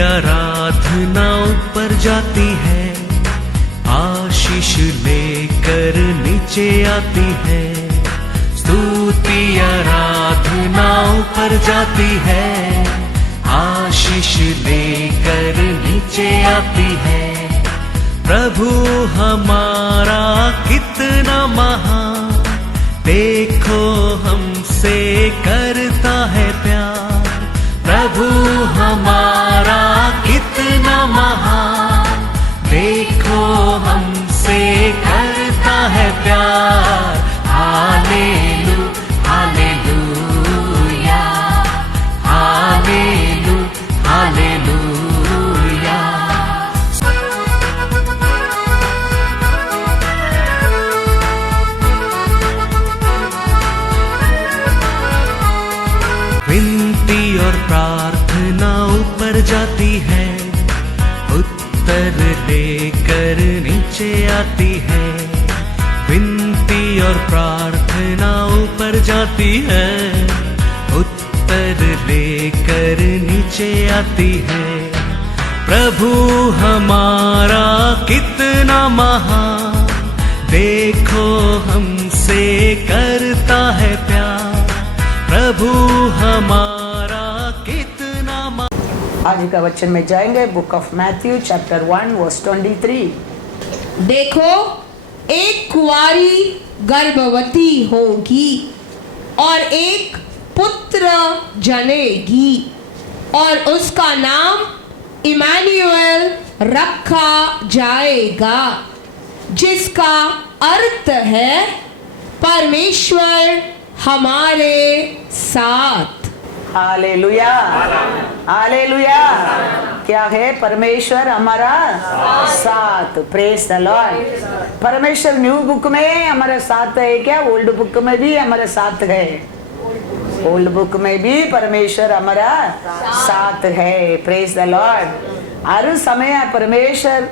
आराधना ऊपर जाती है, आशीष लेकर नीचे आती है। स्तुति आराधना ऊपर जाती है, आशीष लेकर नीचे आती है। प्रभु हमारा कितना महान, देखो हमसे करता है प्यार। प्रभु हमारा कितना महान, देखो हमसे करता है प्यार। हालेलू हालेलूया, हालेलू हालेलूया। विनती और प्रार्थना ऊपर जाती है, उत्तर लेकर नीचे आती है। विनती और प्रार्थना ऊपर जाती है, उत्तर लेकर नीचे आती है। प्रभु हमारा कितना महान, देखो हमसे करता है प्यार। प्रभु हमारा कितना आज का वचन में जाएंगे। Book of Matthew chapter 1 verse 23। देखो, एक कुंवारी गर्भवती होगी और एक पुत्र जनेगी और उसका नाम इमानुएल रखा जाएगा, जिसका अर्थ है परमेश्वर हमारे साथ। Hallelujah hallelujah. क्या है? परमेश्वर हमारा साथ। Praise the Lord. परमेश्वर न्यू बुक में हमारे साथ है क्या? ओल्ड बुक में भी हमारे साथ है। ओल्ड बुक में भी परमेश्वर हमारा साथ है। Praise the Lord. हर समय परमेश्वर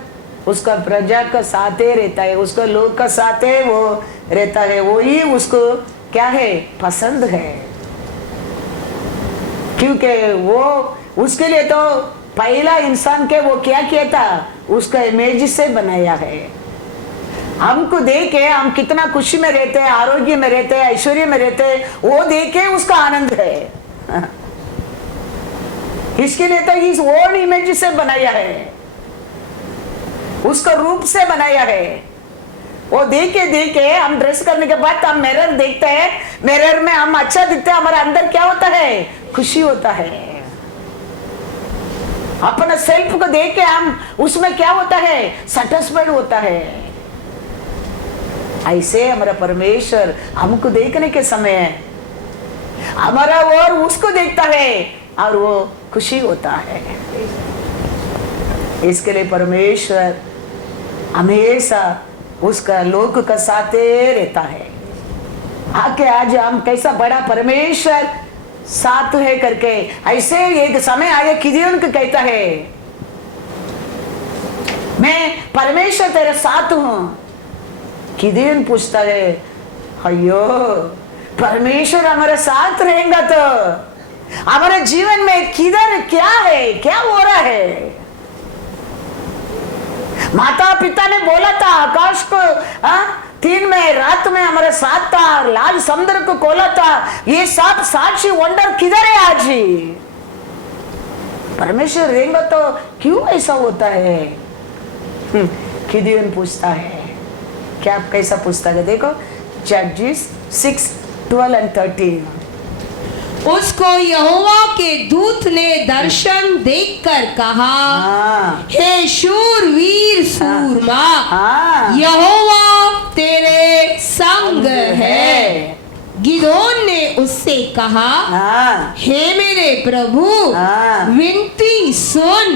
उसका प्रजा का साथ ही रहता है, उसका लोग का साथ है वो रहता है। वो ही उसको क्या है? पसंद है। क्योंकि वो उसके लिए तो पहला इंसान के वो क्या किया था? उसका इमेज से बनाया है। हमको देख के हम कितना खुशी में रहते हैं, आरोग्य में रहते हैं, ऐश्वर्य में रहते हैं, वो देख के उसका आनंद है। इसके लिए तो इस ओन इमेज से बनाया है, उसका रूप से बनाया है। वो देख के हम ड्रेस करने के बाद हम मिरर देखते हैं, मिरर में हम अच्छा दिखते हैं, हमारे अंदर क्या होता है? खुशी होता है। अपना सेल्फ को देख के हम उसमें क्या होता है? सैटिस्फाइड होता है। ऐसे हमारा परमेश्वर हमको देखने के समय हमारा और उसको देखता है और वो खुशी होता है। इसके लिए परमेश्वर हमेशा उसका लोक का साथ रहता है। आके आज हम कैसा बड़ा परमेश्वर साथ है करके, ऐसे एक समय आगे गिदोन को कहता है, मैं परमेश्वर तेरे साथ हूं। गिदोन पूछता है, अयो परमेश्वर हमारे साथ रहेगा तो हमारे जीवन में किधर क्या है, क्या हो रहा है? माता पिता ने बोला था आकाश को 3 में रात में हमारे साथ था, लाल समुद्र को खोला था, ये सब साक्षी वंडर किधर है आज? परमेश्वर रहेगा तो क्यों ऐसा होता है? गिदोन पूछता है। क्या कैसा पूछता है? देखो जजेस 6:12-13। उसको यहोवा के दूत ने दर्शन देखकर कहा, हे शूरवीर सूरमा, यहोवा तेरे संग है। गिदोन ने उससे कहा, हे मेरे प्रभु, विनती सुन,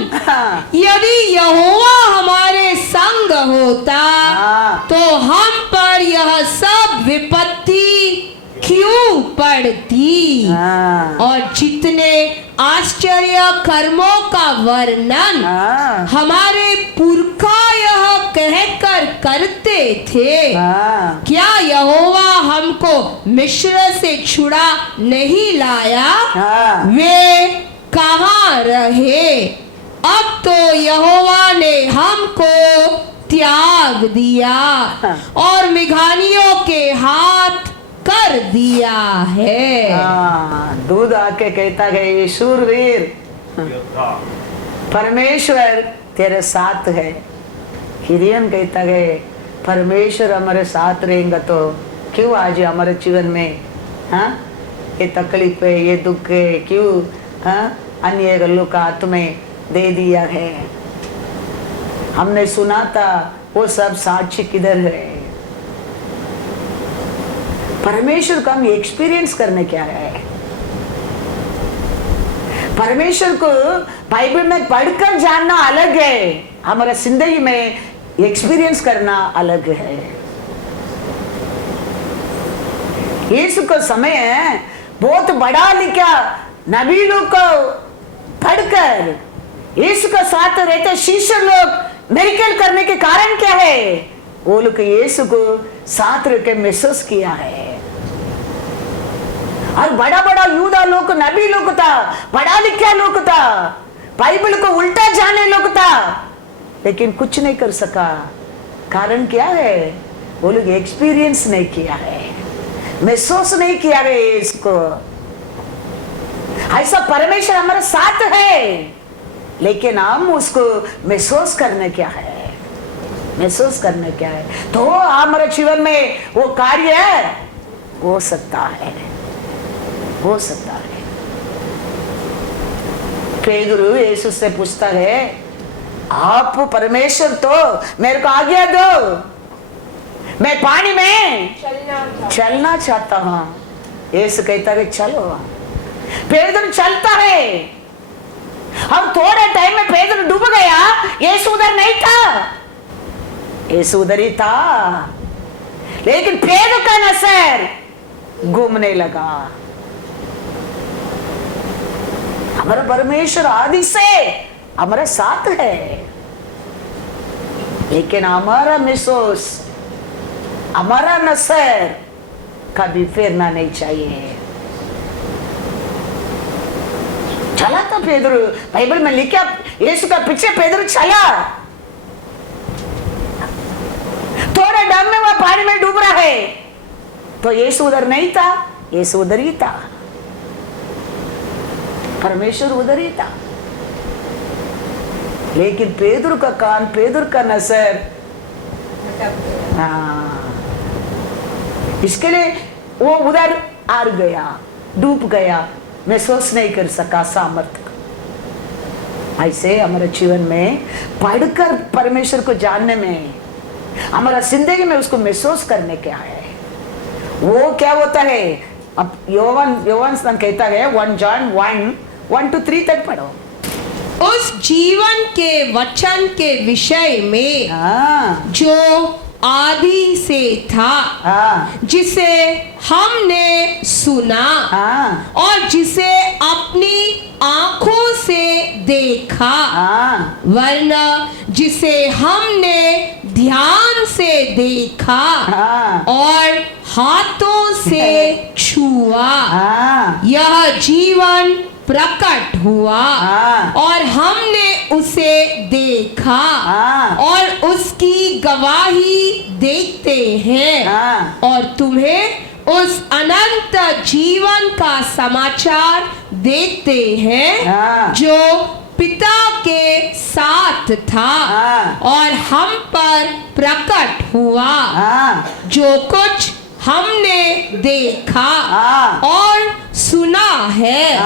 यदि यहोवा हमारे संग होता तो हम पर यह सब विपत्ति क्यों पड़ती? और जितने आश्चर्य कर्मों का वर्णन हमारे पुरखा यह कहकर करते थे, क्या यहोवा हमको मिस्र से छुड़ा नहीं लाया? वे कहाँ रहे? यहोवा ने हमको त्याग दिया और मेघानियों के हाथ कर दिया है। दूध आके कहता है शूरवीर, परमेश्वर तेरे साथ है। हिरियन कहता है परमेश्वर हमारे साथ रहेगा तो क्यों आज हमारे जीवन में ये तकलीफ है, ये दुख है, क्यों अन्य गलों का हाथ में दे दिया है। हमने सुना था वो सब साक्षी किधर है। परमेश्वर को हम एक्सपीरियंस करने क्या है। परमेश्वर को बाइबल में पढ़कर जानना अलग है, हमारा जिंदगी में एक्सपीरियंस करना अलग है। यीशु को समय बहुत बड़ा लिखा नबी लोग को पढ़कर यीशु का साथ रहते शिष्य लोग मिरेकल करने के कारण क्या है? वो लोग यीशु को साथ रह के महसूस किया है। और बड़ा बड़ा यूदा लोग, नबी लोग था, पढ़ा लिखा लोग था, बाइबल को उल्टा जाने लोग था, लेकिन कुछ नहीं कर सका। कारण क्या है? वो लोग एक्सपीरियंस नहीं किया है, महसूस नहीं किया है इसको। ऐसा परमेश्वर हमारे साथ है, लेकिन हम उसको महसूस करने क्या है, महसूस करने क्या है, तो हमारे जीवन में वो कार्य हो सकता है, हो सकता है। पेदुरु यीशु से पूछता है आप परमेश्वर तो मेरे को आज्ञा दो, मैं पानी में चलना चाहता हूं। यीशु कहता है चलो। पेदुरु चलता है और थोड़े टाइम में पेदुरु डूब गया। यीशु उधर नहीं था, यीशु उधर ही था, लेकिन पेदुरु का नजर घूमने लगा। हमारा परमेश्वर आदि से हमारे साथ है, लेकिन हमारा महसूस, हमारा नजर कभी फेरना नहीं चाहिए। चला था पेदुरु, बाइबल में लिखा यीशु का पीछे पेदुरु चला। थोड़े डर में वह पानी में डूब रहा है, तो यीशु उधर नहीं था, यीशु उधर ही था, परमेश्वर उधर ही था। लेकिन पेदुरु का कान, पेदुरु का नजर, इसके लिए वो उधर हार गया, डूब गया, महसूस नहीं कर सका सामर्थ्य। ऐसे हमारे जीवन में पढ़कर परमेश्वर को जानने में, हमारा जिंदगी में उसको महसूस करने क्या है, वो क्या होता है। अब योवान कहता है 1 जॉन 1:1-3 तक पढ़ो। उस जीवन के वचन के विषय में जो आदि से था, जिसे हमने सुना और जिसे अपनी आंखों से देखा, वरना जिसे हमने ध्यान से देखा और हाथों से छुआ, यह जीवन प्रकट हुआ और हमने उसे देखा और उसकी गवाही देखते हैं और तुम्हें उस अनंत जीवन का समाचार देते हैं जो पिता के साथ था और हम पर प्रकट हुआ। जो कुछ हमने देखा और सुना है,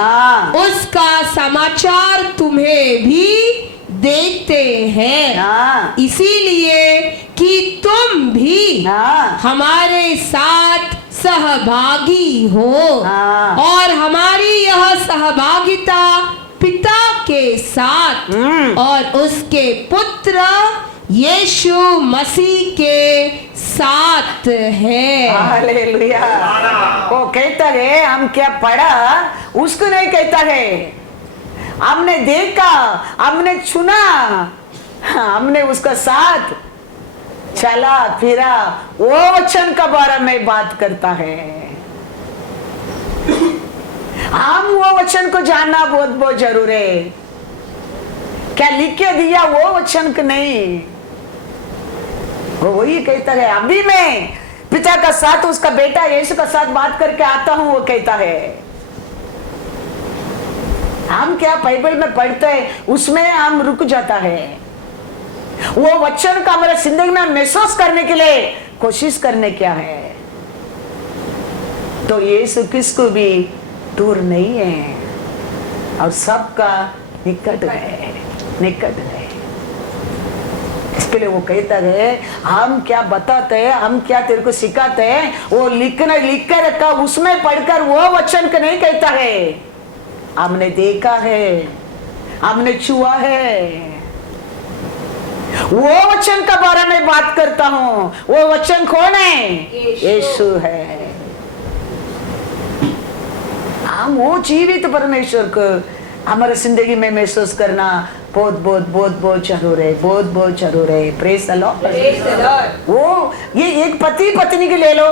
उसका समाचार तुम्हें भी देते हैं, इसीलिए कि तुम भी हमारे साथ सहभागी हो और हमारी यह सहभागिता पिता के साथ और उसके पुत्र यीशु मसीह के साथ है। हालेलुया। वो कहता है हम क्या पढ़ा उसको नहीं कहता है, हमने देखा, हमने सुना, हमने उसका साथ चला फिरा, वो वचन का बारे में बात करता है। हम वो वचन को जानना बहुत बहुत जरूरी है। क्या लिख के दिया वो वचन को नहीं, वो वही कहता है अभी मैं पिता का साथ उसका बेटा यीशु का साथ बात करके आता हूं, वो कहता है। हम क्या बाइबल में पढ़ते हैं उसमें हम रुक जाता है, वो वचन का हमारे जिंदगी में महसूस करने के लिए कोशिश करने क्या है। तो यीशु किसको भी दूर नहीं है और सबका निकट है, निकट है। इसके लिए वो कहता है हम क्या बताते हैं, हम क्या तेरे को सिखाते हैं, वो लिख कर रखा उसमें पढ़कर वो वचन को नहीं कहता है। हमने देखा है, हमने छुआ है, वो वचन का बारे में बात करता हूं। वो वचन कौन है? यीशु है। हम वो जीवित परमेश्वर को हमारे जिंदगी में महसूस करना बहुत बहुत बहुत बहुत जरूर है, बहुत बहुत जरूर है। Praise the Lord. वो ये एक पति पत्नी के ले लो,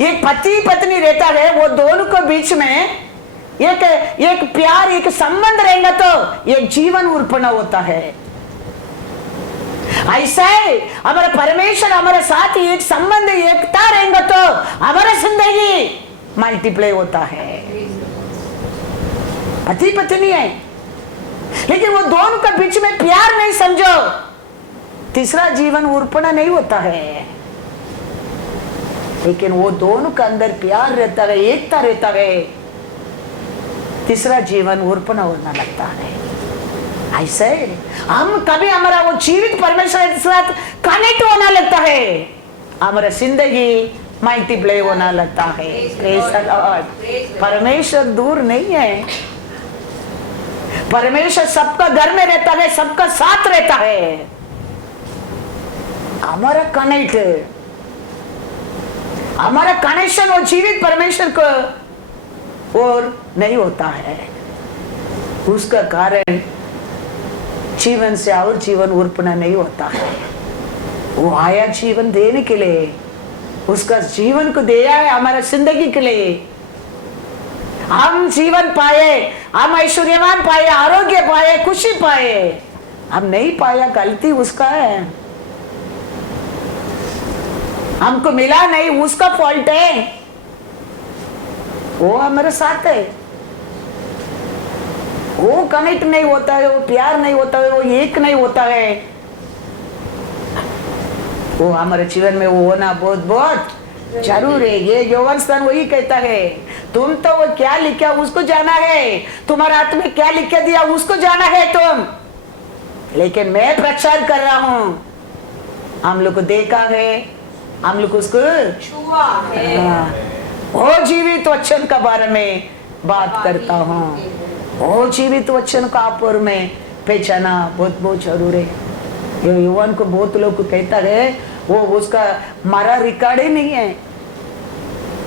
एक पति पत्नी रहता है, वो दोनों के बीच में एक प्यार, एक संबंध रहेगा तो एक जीवन उत्पन्न होता है। ऐसा है हमारा परमेश्वर हमारे साथ एक संबंध, एकता रहेगा तो हमारा जिंदगी मल्टीप्लाई होता है। पति पत्नी है लेकिन वो दोनों के बीच में प्यार नहीं समझो, तीसरा जीवन उत्पन्न नहीं होता है। लेकिन वो दोनों के अंदर प्यार रहता है, एकता रहता है, तीसरा जीवन उत्पन्न होना लगता है। ऐसे हम कभी हमारा वो जीवित परमेश्वर के साथ कनेक्ट होना लगता है, हमारा जिंदगी मल्टीप्लाई होना लगता है। Praise the Lord. परमेश्वर दूर नहीं है, परमेश्वर सबका घर में रहता है, सबका साथ रहता है। हमारा कनेक्ट, हमारा कनेक्शन वो जीवित परमेश्वर को और नहीं होता है। उसका कारण जीवन से और जीवन उत्पन्न नहीं होता है। वो आया जीवन देने के लिए, उसका जीवन को दिया है हमारा जिंदगी के लिए। हम जीवन पाए, हम ऐश्वर्यवान पाए, आरोग्य पाए, खुशी पाए। हम नहीं पाया, गलती उसका है। हमको मिला नहीं, उसका फॉल्ट है। वो हमारे साथ है, वो कनेक्ट नहीं होता है, वो प्यार नहीं होता है, वो एक नहीं होता है। वो हमारे जीवन में वो होना बहुत बहुत जरूर है। ये यौवन स्थान वही कहता है, तुम तो वो क्या लिखा उसको जाना है, तुम्हारा हाथ में क्या लिख के दिया उसको जाना है तुम। लेकिन मैं प्रचार कर रहा हूं, हम लोग को देखा है, हम लोग उसको छुआ है। वो जीवित वचन का बारे में बात करता हूँ, वो जीवित वचन का आप में पहचाना बहुत बहुत जरूर है। ये युवान को बहुत लोग को कहता है वो उसका मारा रिकॉर्ड ही नहीं है।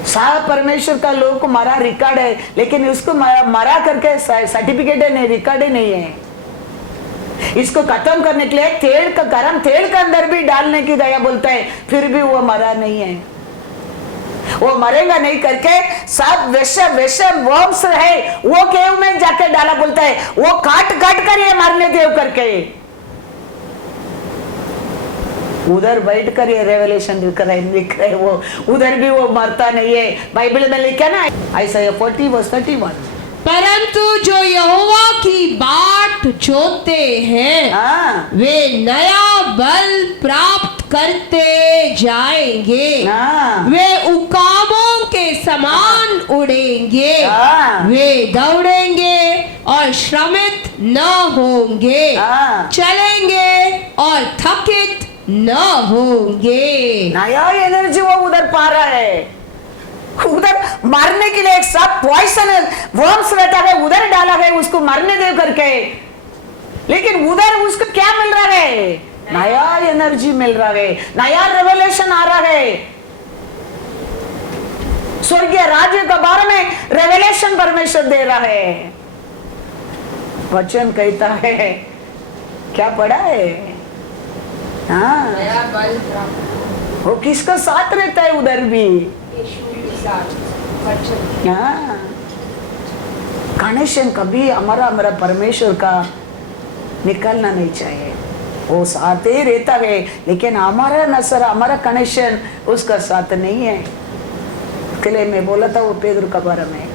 सारा परमेश्वर का लोग को मारा रिकॉर्ड है, लेकिन उसको मारा करके सर्टिफिकेट है नहीं, रिकॉर्ड ही नहीं है। इसको खत्म करने के लिए तेल का गरम तेल के अंदर भी डालने की दया बोलता है, फिर भी वो मरा नहीं है। वो मरेगा नहीं करके सब विषम वंश है वो केव में जाके डाला बोलता है, वो काट काट कर ये मारने देव करके उधर बैठ कर ये रेवलेशन लिख रहे वो उधर भी वो मरता नहीं है। बाइबल में लिखा ना ऐसा 40:31, परंतु जो यहोवा की बाट जोते हैं वे नया बल प्राप्त करते जाएंगे, वे उकाबों के समान उड़ेंगे, वे दौड़ेंगे और श्रमित न होंगे, चलेंगे और थकित न होंगे। नया एनर्जी वो उधर पा रहा है। उधर मारने के लिए एक सब पॉइजन वर्म्स रहता है, उधर डाला है उसको मारने दे करके, लेकिन उधर उसको क्या मिल रहा है? नया एनर्जी मिल रहा है, नया रेवलेशन आ रहा है। स्वर्गीय राज्य के बारे में रेवलेशन परमेश्वर दे रहा है। वचन कहता है, क्या पढ़ा है? हाँ, वो किसका साथ रहता है उधर भी? कनेक्शन कभी हमारा परमेश्वर का निकलना नहीं चाहिए। वो साथ ही रहता है, लेकिन हमारा नसर, हमारा कनेक्शन उसका साथ नहीं है। इसलिए मैं बोला था वो पेदर के बारे में,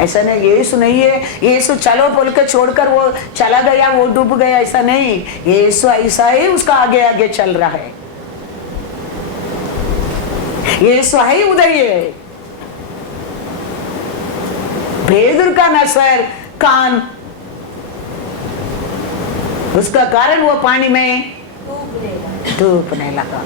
ऐसा नहीं यीशु नहीं है, यीशु चलो बोल के छोड़कर वो चला गया, वो डूब गया, ऐसा नहीं। यीशु ऐसा ही उसका आगे आगे चल रहा है। यीशु है उधर ही है। पेदर का नसर कान, उसका कारण वो पानी में डूबने लगा।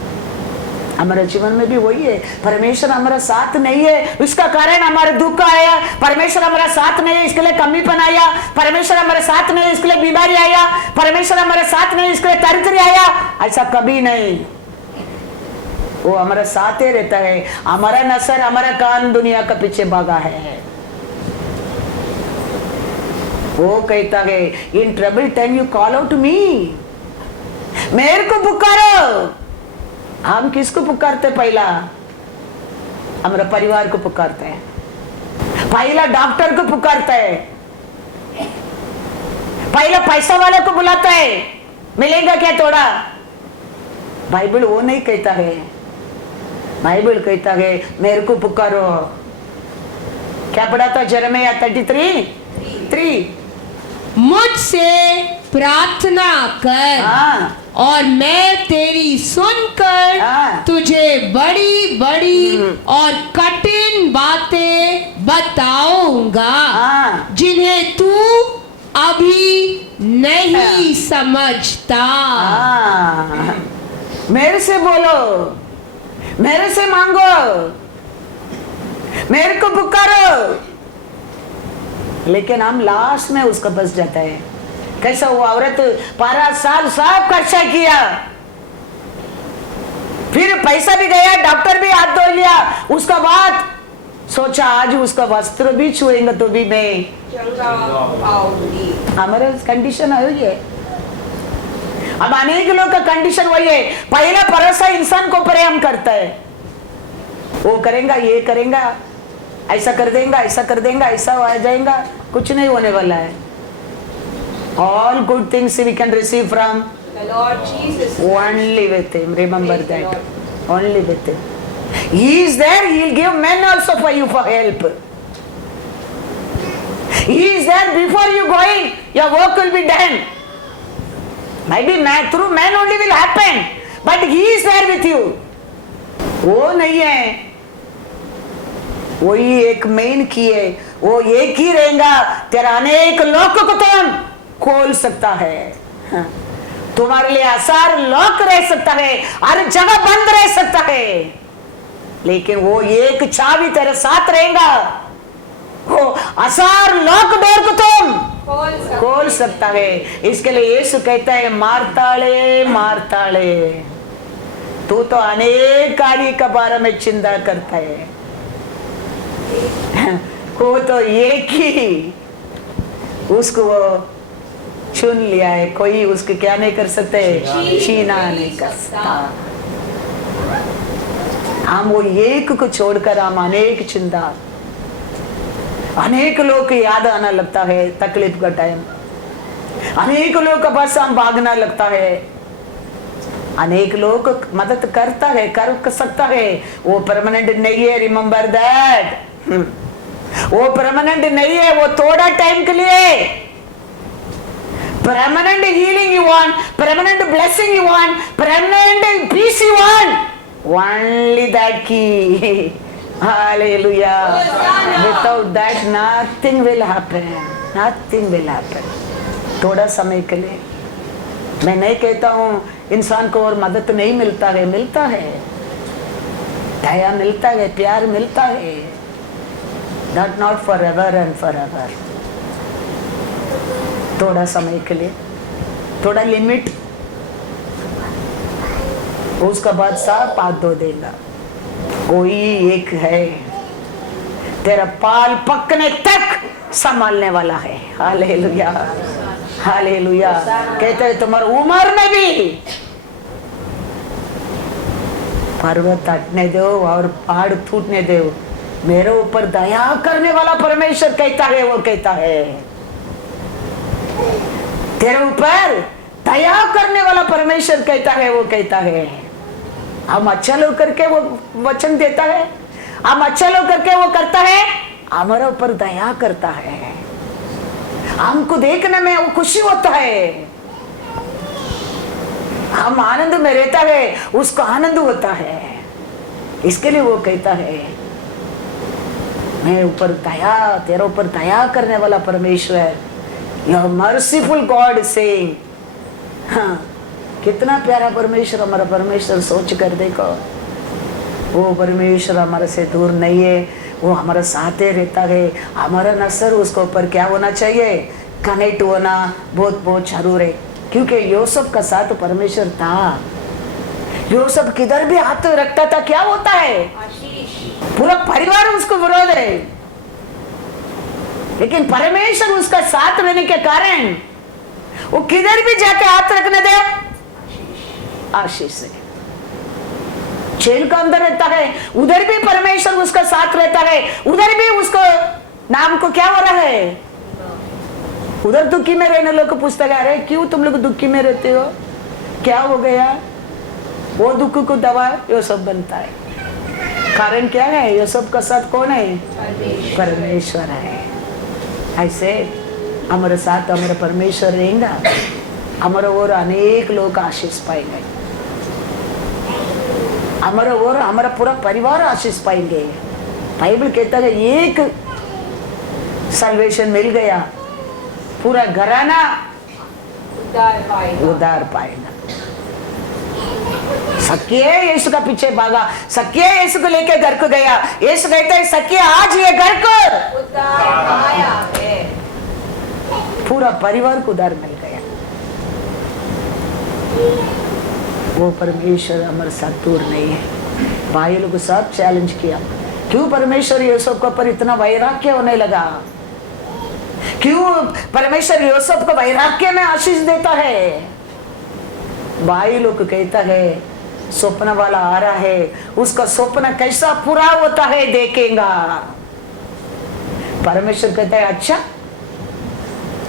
हमारे जीवन में भी वही है, परमेश्वर हमारा साथ नहीं है, उसका कारण हमारे दुख आया। परमेश्वर हमारा साथ नहीं है, इसके लिए कमीपन आया। परमेश्वर हमारे साथ नहीं है, इसके लिए बीमारी आया। परमेश्वर हमारे साथ नहीं है, इसके लिए दरिद्र आया। ऐसा कभी नहीं, वो हमारा साथ ही रहता है। हमारा नसर, हमारा कान दुनिया का पीछे भागा है। वो कहता है in trouble time you call out me, मेरे को पुकारो। हम किसको पुकारते? पहला हमारे परिवार को पुकारते हैं, पहला डॉक्टर को पुकारता है, पहला पैसा वाले को बुलाता है, मिलेगा क्या थोड़ा। बाइबल वो नहीं कहता है, बाइबल कहता है मेरे को पुकारो। क्या पढ़ा था? यिर्मयाह 33:3, मुझसे प्रार्थना कर और मैं तेरी सुनकर तुझे बड़ी बड़ी और कठिन बातें बताऊंगा जिन्हें तू अभी नहीं समझता। मेरे से बोलो, मेरे से मांगो, मेरे को पुकारो। लेकिन हम लास्ट में उसका बस जाता है। कैसा वो औरत 12 साल सब खर्चा किया, फिर पैसा भी गया, डॉक्टर भी हाथ धो लिया, उसका बाद सोचा आज उसका वस्त्र भी छुएंगे तो भी मैं हमारा कंडीशन है। अब अनेक लोग का कंडीशन वही है, पहला भरोसा इंसान को प्रेम करता है, वो करेगा, ये करेगा, ऐसा कर देगा, ऐसा कर देगा, ऐसा हो जाएगा। कुछ नहीं होने वाला है। All good things we can receive from The Lord Jesus only with Him. Remember that. Only with Him. He is there. He will give men also for you for help. He is there before you going. Your work will be done. Maybe man, through man only will happen, but He is there with you. वो नहीं है, वही एक main की है, वो एक ही रहेगा। तेरा अनेक लोक को तुम खोल सकता है, तुम्हारे लिए आसार लॉक रह सकता है, हर जगह बंद रह सकता है, लेकिन वो एक चाबी तेरे साथ रहेगा। वो आसार लॉक डोर को तुम खोल सकता है। इसके लिए यीशु कहता है मार्ताले मार्ताले, तू तो अनेक कार्य के बारे में चिंता करता है, वो तो एक ही उसको वो चुन लिया है, कोई उसको क्या नहीं कर सकते, छीना नहीं कर सकता। हम वो एक को छोड़कर हम अनेक चिंता, अनेक लोग की याद आना लगता है तकलीफ का टाइम, अनेक लोग का बस हम भागना लगता है, अनेक लोग मदद करता है, कर सकता है, वो परमानेंट नहीं है। रिमेम्बर दैट, वो परमानेंट नहीं है, वो थोड़ा टाइम के लिए। Permanent healing you want, permanent blessing you want, permanent peace you want, only that की। Hallelujah. Without that nothing will happen, nothing will happen. थोड़ा समय के लिए, मैं नहीं कहता हूं इंसान को और मदद नहीं मिलता है, मिलता है, दया मिलता है, प्यार मिलता है, That not forever and forever. थोड़ा समय के लिए, थोड़ा लिमिट, उसका बाद सब हाथ धो देगा। कोई एक है तेरा पाल पकने तक संभालने वाला है। Hallelujah, hallelujah. कहते हैं तुम्हारी उम्र में भी पर्वत हटने दो और पहाड़ टूटने दो, मेरे ऊपर दया करने वाला परमेश्वर कहता है, वो कहता है तेरे ऊपर दया करने वाला परमेश्वर कहता है, वो कहता है हम अच्छा लोग करके वो वचन देता है, हम अच्छा लोग करके वो करता है, हमारे ऊपर दया करता है, हमको देखने में वो खुशी होता है, हम आनंद में रहता है, उसको आनंद होता है। इसके लिए वो कहता है मैं ऊपर दया, तेरे ऊपर दया करने वाला परमेश्वर, यह मर्सीफुल गॉड सेइंग। हाँ, कितना प्यारा परमेश्वर, हमारा परमेश्वर, सोच कर देखो। वो परमेश्वर हमारे से दूर नहीं है, वो हमारे साथ ही रहता है। हमारा नजर उसके ऊपर क्या होना चाहिए, कनेक्ट होना बहुत बहुत जरूर है। क्योंकि यूसुफ का साथ परमेश्वर था। यूसुफ किधर भी हाथ रखता था क्या होता है, पूरा परिवार उसको विरोध है, लेकिन परमेश्वर उसका साथ रहने के कारण वो किधर भी जाके हाथ रखने दे आशीष से। जेल का अंदर रहता है, उधर भी परमेश्वर उसका साथ रहता है, उधर भी उसको नाम को क्या हो रहा है, उधर दुखी में रहने लोग को पूछता है अरे क्यों तुम लोग दुखी में रहते हो, क्या हो गया, वो दुख को दवा यूसुफ बनता है। कारण क्या है, यूसुफ का साथ कौन है, परमेश्वर है। ऐसे हमारे साथ हमारा परमेश्वर रहेगा, हमारा और अनेक लोग आशीष पाएंगे, हमारा और हमारा पूरा परिवार आशीष पाएंगे। बाइबल कहता है एक सल्वेशन मिल गया, पूरा घराना उद्धार पाएगा। सकिया यीशु का पीछे भागा, सकिया यीशु को लेके घर को गया। यीशु कहता है सकिया आज ये घर को उद्धार पाया है, पूरा परिवार को उद्धार मिल गया। वो परमेश्वर हमारे साथ दूर नहीं है। भाई लोग सब चैलेंज किया, क्यों परमेश्वर यूसुफ के ऊपर इतना वैराग्य होने लगा, क्यों परमेश्वर यूसुफ को वैराग्य में आशीष देता है। भाई लोग कहता है स्वप्न वाला आ रहा है, उसका स्वप्न कैसा पूरा होता है देखेगा। परमेश्वर कहता है अच्छा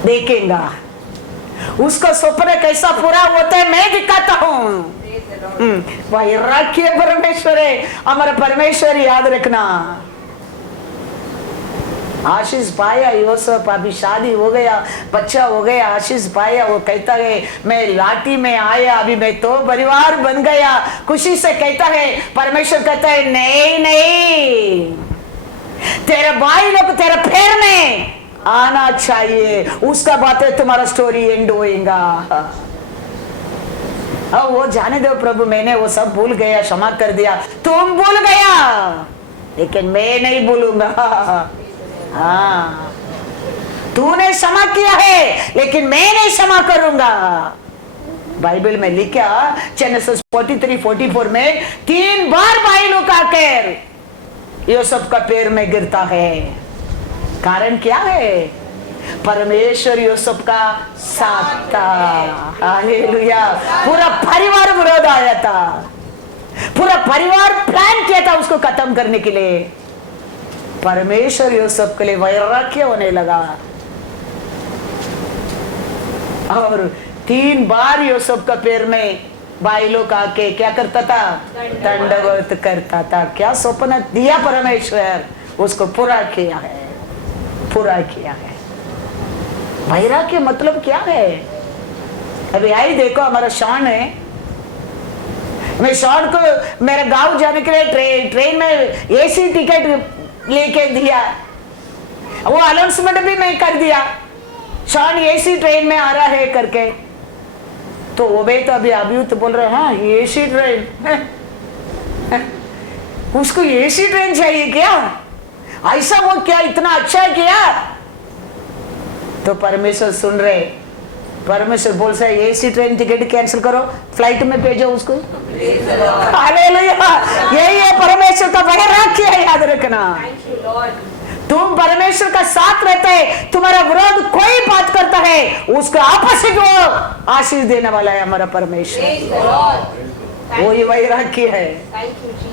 देखेगा, उसका स्वप्न कैसा पूरा होता है मैं दिखाता हूँ। वैराग्य परमेश्वर है, हमारा परमेश्वर याद रखना। आशीष पाया यूसुफ, अभी शादी हो गया, बच्चा हो गया, आशीष पाया। वो कहता है मैं लाठी में आया, अभी मैं तो परिवार बन गया, खुशी से कहता है। परमेश्वर कहता है नहीं नहीं, तेरे भाई लोग तेरे पैर में आना चाहिए, उसका बात है तुम्हारा स्टोरी एंड होएगा। अब वो जाने दो प्रभु, मैंने वो सब भूल गया, क्षमा कर दिया। तुम भूल गया लेकिन मैं नहीं भूलूंगा। हाँ, तूने क्षमा किया है लेकिन मैं नहीं क्षमा करूंगा। बाइबल में लिखा जेनेसिस 43-44 में 3 बार भाई लोग आकर यूसुफ का पैर में गिरता है। कारण क्या है, परमेश्वर यूसुफ का साथ था। हालेलुया। पूरा परिवार विरोध आया था, पूरा परिवार प्लान किया था उसको खत्म करने के लिए। परमेश्वर यूसुफ के लिए वैराग्य होने लगा और 3 बार यूसुफ का पैर में भाई लोग आके क्या करता था, दंडवत करता था। क्या स्वप्न दिया परमेश्वर, उसको पूरा किया है, पूरा किया है। वैराग्य मतलब क्या है, अभी आई देखो हमारा शॉन है, मैं शॉन को मेरे गांव जाने के लिए ट्रेन में एसी टिकट लेके दिया, वो अनाउंसमेंट भी मैं कर दिया, शॉन एसी ट्रेन में आ रहा है करके। तो वो भी तो अभी तो बोल रहे हैं हाँ एसी ट्रेन, उसको एसी ट्रेन चाहिए क्या, ऐसा वो क्या इतना अच्छा किया। तो परमेश्वर सुन रहे, परमेश्वर बोल रहा है एसी ट्रेन टिकट कैंसिल करो, फ्लाइट में भेजो उसको। हालेलुया। यही है परमेश्वर का वैराग्य है, याद रखना। तुम परमेश्वर का साथ रहता है, तुम्हारा विरोध कोई बात करता है उसका ऑपोजिट वो आशीष देने वाला है हमारा परमेश्वर। वही वैराग्य है।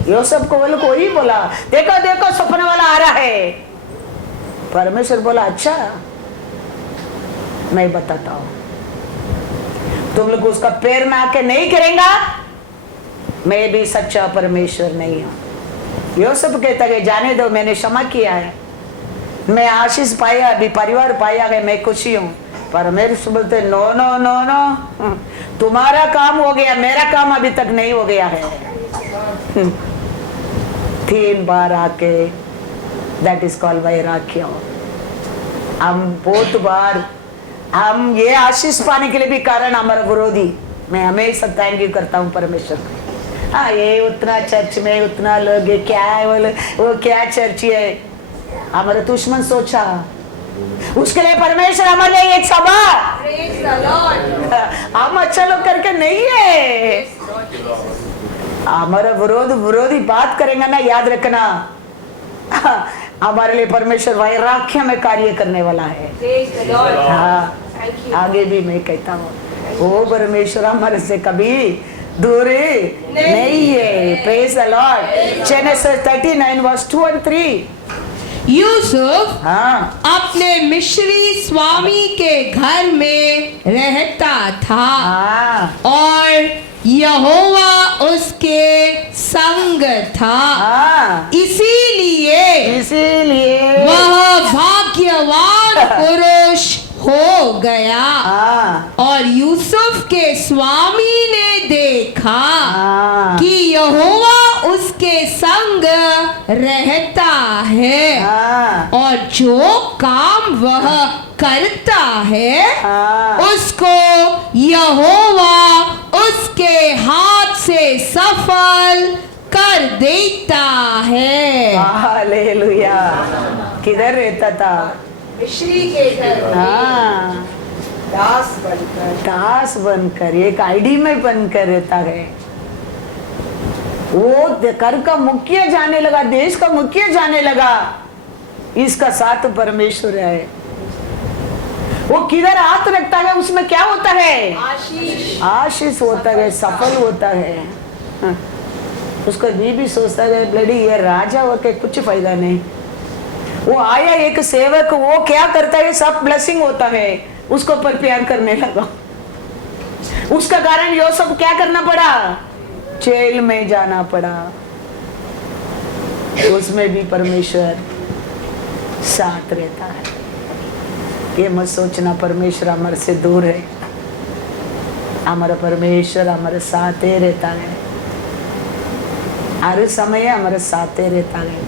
यूसुफ को बोलो कोई बोला देखो देखो सपने वाला आ रहा है, परमेश्वर बोला अच्छा मैं बताता हूं। तुम लोग उसका पैर में आके नहीं करेंगे, मैं भी सच्चा परमेश्वर नहीं हूं। यूसुफ कहता है जाने दो, मैंने क्षमा किया है, मैं आशीष पाया, अभी परिवार पाया है, मैं खुशी हूं। परमेश्वर बोलते नो नो नो नो, तुम्हारा काम हो गया, मेरा काम अभी तक नहीं हो गया है। 3 बार आके, दैट इज कॉल्ड वैराग्य। हम बहुत बार हम ये आशीष पाने के लिए भी कारण हमारा विरोधी। मैं हमेशा थैंक यू करता हूँ परमेश्वर को। हाँ, ये उतना चर्च में उतना लोग, ये क्या है वो क्या चर्च है, हमारे दुश्मन सोचा उसके लिए परमेश्वर हमारे लिए एक सभा, हम अच्छा लोग करके नहीं है। हमारा विरोधी बात करेंगे ना, याद रखना हमारे लिए परमेश्वर वैराग्य में कार्य करने वाला है। हाँ, आगे भी मैं कहता हूँ वो परमेश्वर हमारे से कभी दूर नहीं है। Praise the Lord. Genesis 39 verse 2 और 3। यूसुफ हाँ, अपने मिस्री स्वामी के घर में रहता था, हाँ, और यहोवा उसके संग था, हाँ, इसीलिए वह भाग्यवान पुरुष हो गया। हाँ, और यूसुफ के स्वामी ने देखा हाँ, कि यहोवा उसके संग रहता है, हाँ, और जो काम वह करता है हाँ, उसको यहोवा उसके हाथ से सफल कर देता है। हालेलुया। किधर रहता था? मिस्री के घर में हाँ, दास बनकर एक आईडी में बनकर रहता है। वो घर का मुखिया जाने लगा, देश का मुखिया जाने लगा, इसका साथ परमेश्वर है। वो किधर हाथ रखता है उसमें क्या होता है? आशीष होता है, सफल होता है। हाँ। उसका भी सोचता है ब्लडी ये राजा होके कुछ फायदा नहीं। वो आया एक सेवक, वो क्या करता है, सब ब्लेसिंग होता है, उसको पर प्यार करने लगा। उसका कारण यो सब क्या करना पड़ा? जेल में जाना पड़ा। उसमें भी परमेश्वर साथ रहता है। ये मत सोचना परमेश्वर हमारे से दूर है। हमारा परमेश्वर हमारे साथ ही रहता है, हर समय हमारे साथ ही रहता है।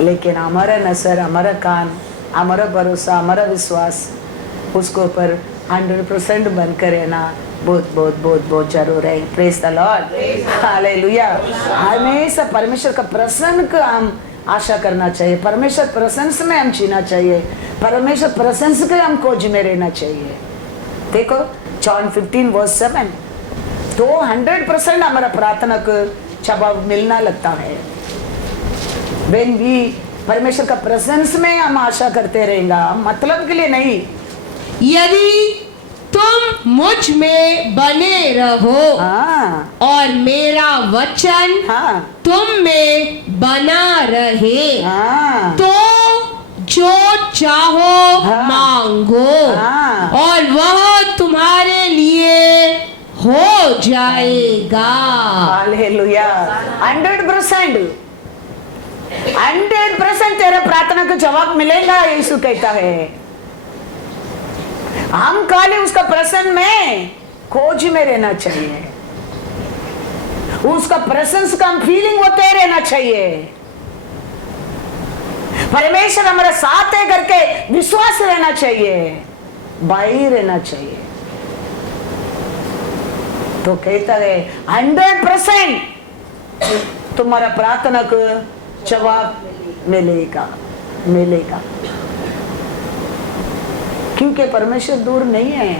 लेकिन हमारा नजर, हमारा कान, हमारा भरोसा, हमारा विश्वास उसको पर 100% बनकर रहना बहुत बहुत बहुत बहुत जरूर है। Praise the Lord, hallelujah. हमेशा परमेश्वर का प्रसन्न का हम आशा करना चाहिए, परमेश्वर प्रशंसा में हम जीना चाहिए, परमेश्वर प्रशंसा के हम खोज में रहना चाहिए। देखो जॉन 15 वर्स 7, तो 100% हमारा प्रार्थना को जवाब मिलना लगता है। When we परमेश्वर का प्रशंसा में हम आशा करते रहेंगे, मतलब के लिए नहीं। यदि तुम मुझ में बने रहो, हाँ, और मेरा वचन हाँ, तुम में बना रहे, हाँ, तो जो चाहो हाँ, मांगो, हाँ, और वह तुम्हारे लिए हो जाएगा। हालेलुया। 100% तेरा प्रार्थना का जवाब मिलेगा, यीशु कहता है। हम खाली उसका प्रसन्न में खोज में रहना चाहिए, उसका प्रशंसा का हम फीलिंग होते रहना चाहिए। परमेश्वर हमारा साथ है करके विश्वास रहना चाहिए, बाई रहना चाहिए। तो कहता है 100% तुम्हारा प्रार्थना को जवाब मिलेगा, मिलेगा, क्योंकि परमेश्वर दूर नहीं है।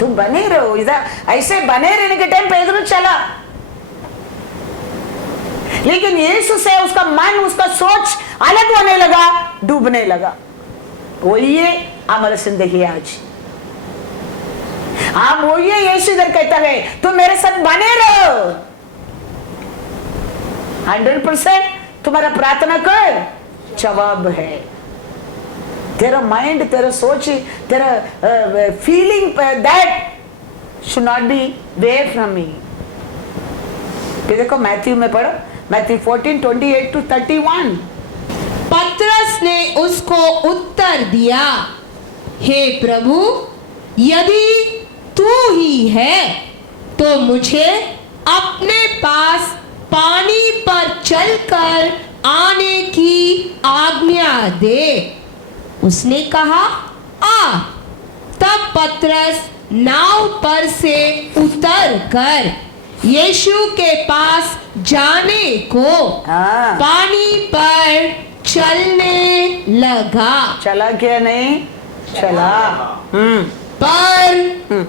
तुम बने रहो इधर, ऐसे बने रहने के टाइम पेदरू चला, लेकिन यीशु से उसका मन, उसका सोच अलग होने लगा, डूबने लगा। वही है हमारी जिंदगी आज। आप वही है, यीशु इधर कहता है तुम मेरे साथ बने रहो, 100% तुम्हारा प्रार्थना का जवाब है। तेरा माइंड, तेरा सोच, तेरा feeling that should not be way from me. फिर देखो मैथ्यू में पढ़ो, मैथ्यू 14:28-31। पतरस ने उसको उत्तर दिया, हे प्रभु, यदि तू ही है तो मुझे अपने पास पानी पर चलकर आने की आज्ञा दे। उसने कहा, आ। तब पतरस नाव पर से उतर कर यीशु के पास जाने को हाँ। पानी पर चलने लगा। चला क्या? नहीं चला। पर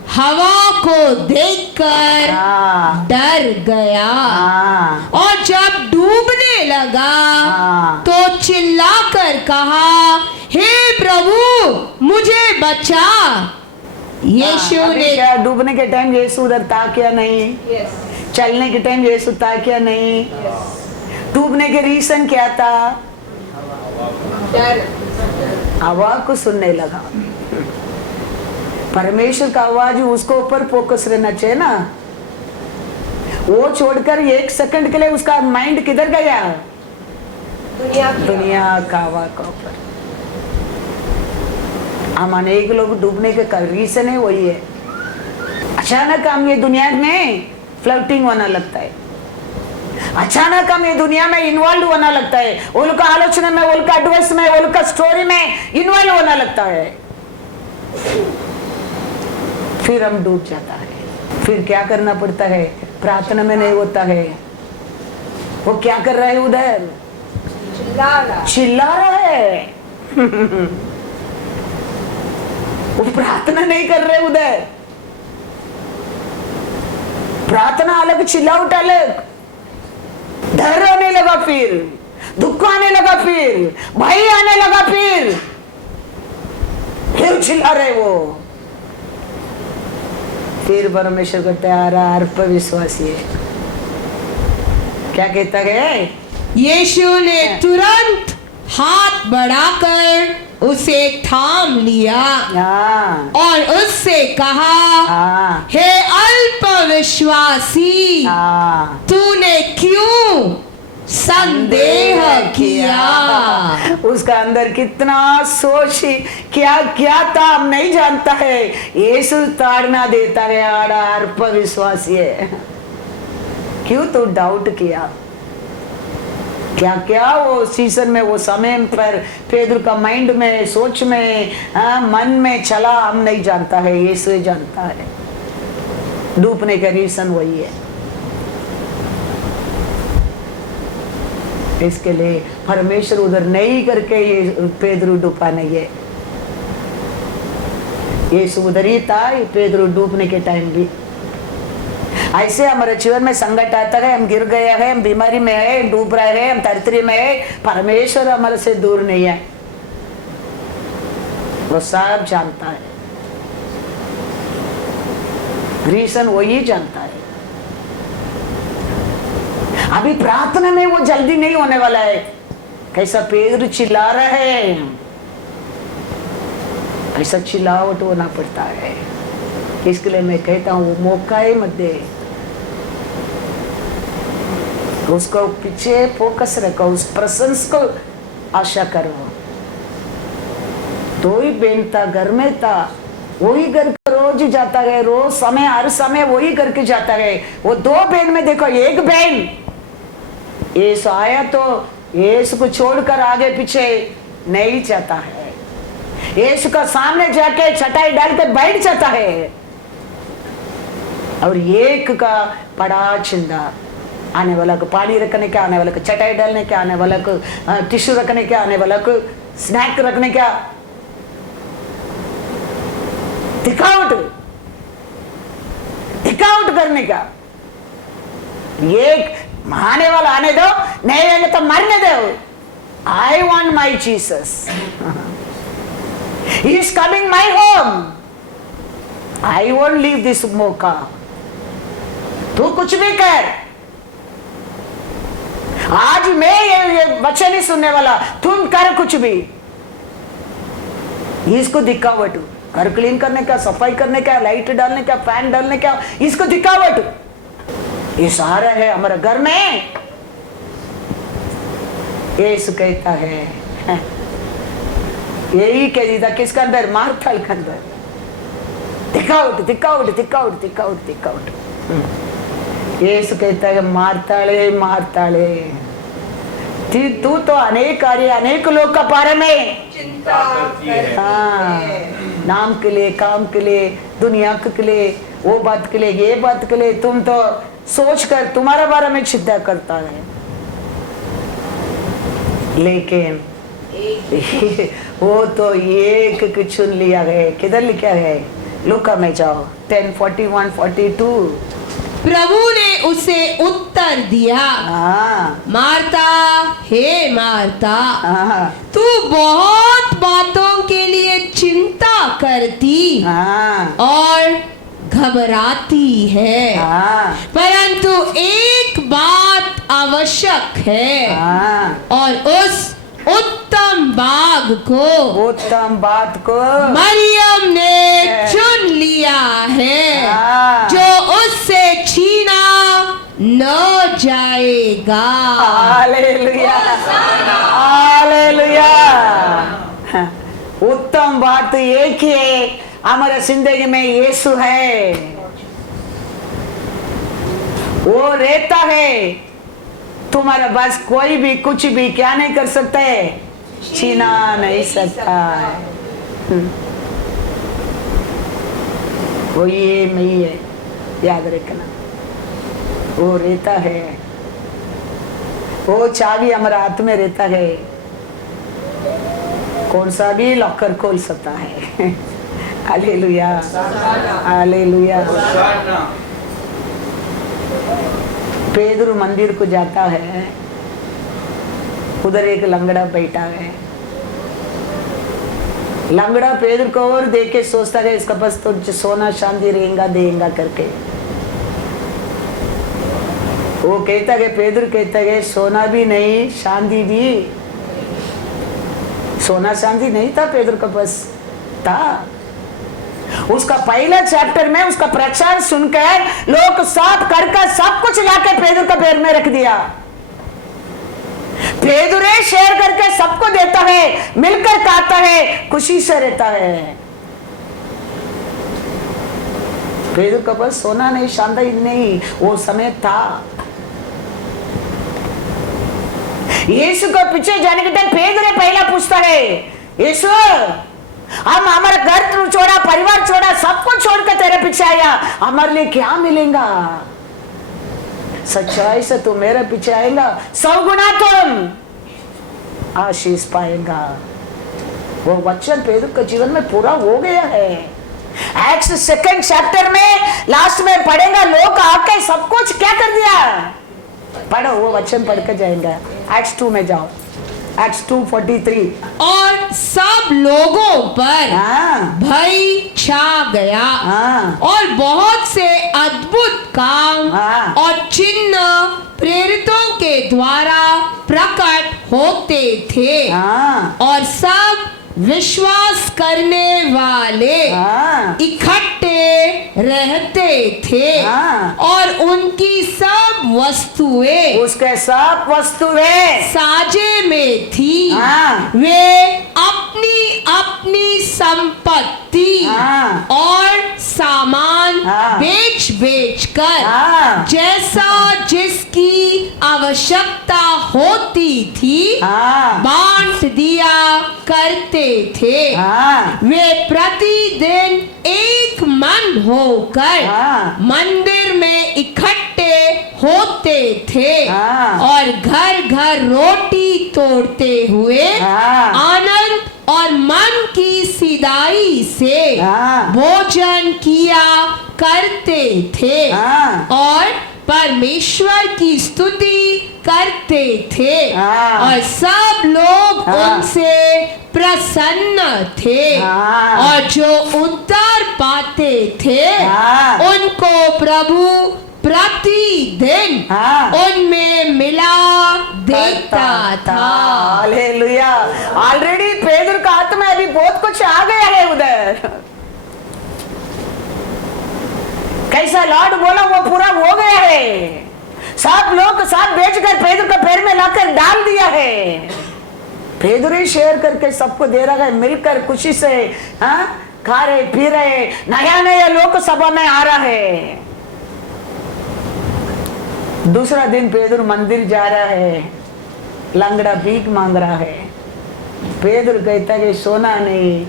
हवा को देखकर हाँ। डर गया हाँ। और जब डूबने लगा हाँ। तो चिल्लाकर कहा, हे प्रभु, मुझे बचा। यीशु अभी ने क्या डूबने के टाइम यीशु उधर ताकिया नहीं? चलने के टाइम यीशु ताकिया नहीं? डूबने के रीजन क्या था? हवा को सुनने लगा। परमेश्वर का आवाज, उसको ऊपर फोकस रहना चाहिए ना। वो छोड़कर 1 सेकंड के लिए उसका माइंड किधर गया? दुनिया का हवा का ऊपर। हम अनेक लोग डूबने के रीजन है वही है, अचानक हम ये दुनिया में फ्लोटिंग होना लगता है, अचानक हम ये दुनिया में इन्वॉल्व होना लगता है, उनका आलोचना में, उनका एडवाइस में, उनका स्टोरी में इन्वॉल्व होना लगता है, फिर हम डूब जाता है। फिर क्या करना पड़ता है? प्रार्थना में नहीं होता है। वो क्या कर रहा है? उधर चिल्ला रहा है। वो प्रार्थना नहीं कर रहे उधर। प्रार्थना अलग, चिल्लाउट अलग। डर आने लगा, फिर दुख आने लगा, फिर भय आने लगा, फिर चिल्ला रहे वो। फिर परमेश्वर को प्यारा अर्प विश्वासी है, क्या कहता है? यीशु ने तुरंत हाथ बढ़ाकर उसे थाम लिया हाँ। और उससे कहा, हाँ। हे अल्प विश्वासी, हाँ। तूने क्यों संदेह किया? उसका अंदर कितना सोच, क्या क्या था हम नहीं जानता है। यीशु ताड़ना देता है, आड़ा अर्प विश्वासी है, क्यों तू डाउट किया? क्या क्या वो सीजन में, वो समय पर पेदर का माइंड में, सोच में, मन में चला, हम नहीं जानता है, यीशु जानता है। डूबने का रीजन वही है। इसके लिए परमेश्वर उधर नहीं करके ये पेदरू डूबा नहीं है। यीशु उधर ही था, ये पेदरू डूबने के टाइम भी। ऐसे हमारे जीवन में संकट आता है, हम गिर गए हैं, हम बीमारी में है, डूब रहे हैं, हम धरती में है, परमेश्वर हमारे से दूर नहीं है, वो सब जानता है। रीजन वही जानता है। अभी प्रार्थना में वो जल्दी नहीं होने वाला है। कैसा पेदरू चिल्ला रहा है, ऐसा चिल्लावट होना पड़ता है। इसके लिए मैं कहता हूँ वो मौका ही मत दे, उसको पीछे फोकस रखो, उस प्रेजेंस को आशा करो। दो ही बहन था, घर में था, वही घर रोज जाता है, रोज समय, हर समय वही करके जाता है। वो 2 बहन में देखो, एक बहन यीशु आया तो यीशु को छोड़कर आगे पीछे नहीं जाता है, यीशु का सामने जाके चटाई डाल के बैठ जाता है। और एक का बड़ा चिंता, आने वाला को पानी रखने का, आने वाला को चटाई डालने का, आने वाला को टिश्यू रखने का, आने वाला को स्नैक रखने का, दिखावट करने का। एक आने वाला आने दो, नहीं आने तो मरने दो। I want my Jesus, he is coming my home, I want leave this मौका। तू कुछ भी कर, आज मैं ये वचन नहीं सुनने वाला, तुम कर कुछ भी। इसको दिखावट, घर क्लीन करने का, सफाई करने का, लाइट डालने का, फैन डालने का, इसको दिखावट, ये सारा है हमारे घर में। यीशु कहता है, यही कह दिया किसके अंदर, मार्थाल के अंदर, दिखावट दिखावट दिखावट दिखावट दिखावट। यीशु कहता है मारताले मारताले, तू तो अनेक कार्य अनेक लोग का बारे में चिंता करती है। हाँ, नाम के लिए, काम के लिए, दुनिया के लिए, वो बात के लिए, ये बात के लिए तुम तो सोच कर तुम्हारे बारे में चिंता करता है। लेकिन वो तो एक चुन लिया है। किधर लिखा है, लूका में जाओ 10:41-42। प्रभु ने उसे उत्तर दिया, मार्ता, हे मार्ता, तू बहुत बातों के लिए चिंता करती और घबराती है, परंतु एक बात आवश्यक है, और उस उत्तम बात को मरियम ने चुन लिया है, जो उससे छीना न जाएगा। Hallelujah, hallelujah. उत्तम बात एक ही है हमारे जिंदगी में, यीशु है। वो रहता है, तुम्हारा बस कोई भी कुछ भी क्या नहीं कर सकता है, छीना नहीं सकता है। वो ये नहीं है, याद रखना। वो रहता है, वो चाबी हमारे हाथ में रहता है, कौन सा भी लॉकर खोल सकता है। Hallelujah, hallelujah. पेदरू मंदिर को जाता है, उधर एक लंगड़ा बैठा है। लंगड़ा पेदरू को और देख के सोचता है इसका पास तो सोना चांदी रहेगा देगा करके। वो कहता है, पेदरू कहता है सोना भी नहीं चांदी भी, सोना चांदी नहीं था पेदरू के पास था। उसका पहला चैप्टर में उसका प्रचार सुनकर लोग साफ करके सब कुछ लाके पेदरू के पैर में रख दिया। पेदरू शेयर करके सबको देता है, मिलकर खाता है, खुशी से रहता है। पेदरू के पास सोना नहीं चांदी नहीं, वो समय था। यीशु को पीछे जाने के टाइम पेदरू पहला पूछता है, यीशु हम हमारा घर छोड़ा, परिवार छोड़ा, सब कुछ छोड़कर तेरे पीछे आया, हमारे लिए क्या मिलेगा? सच्चाई से तू मेरे पीछे आएगा, 100 गुना तुम आशीष पाएगा। वो वचन पेदरू के जीवन में पूरा हो गया है। एक्ट्स 2nd चैप्टर में लास्ट में पढ़ेगा, लोग आके सब कुछ क्या कर दिया। पढ़ो, वो वचन पढ़ के जाएंगे। एक्ट्स 2 में जाओ, एक्ट्स 2:43। और सब लोगों पर भय छा गया, और बहुत से अद्भुत काम और चिन्ह प्रेरितों के द्वारा प्रकट होते थे, और सब विश्वास करने वाले इकट्ठे रहते थे, और उनकी सब वस्तुएं, उसके सब वस्तुएं साजे में थी। वे अपनी अपनी संपत्ति और सामान बेच बेच कर जैसा जिसकी आवश्यकता होती थी बांट दिया करते थे। वे प्रतिदिन एक मन होकर मंदिर में इकट्ठे होते थे, और घर घर रोटी तोड़ते हुए आनंद और मन की सीधाई से भोजन किया करते थे, और परमेश्वर की स्तुति करते थे, और सब लोग उनसे प्रसन्न थे, और जो उद्धार पाते थे उनको प्रभु प्रतिदिन हाँ। उनमें मिला देखता था। हालेलुया। ऑलरेडी पेदर का हाथ में अभी बहुत कुछ आ गया है उधर। कैसा लॉर्ड बोला वो पूरा हो गया है। सब लोग सब बेचकर पेदर का पैर में लाकर डाल दिया है। पेदर ही शेयर करके सबको दे रहा है, मिलकर खुशी से हाँ खा रहे पी रहे, नया नया लोक सभा में आ रहा है। दूसरा दिन पेदर मंदिर जा रहा है, लंगड़ा भीख मांग रहा है। पेदर कहता है सोना नहीं,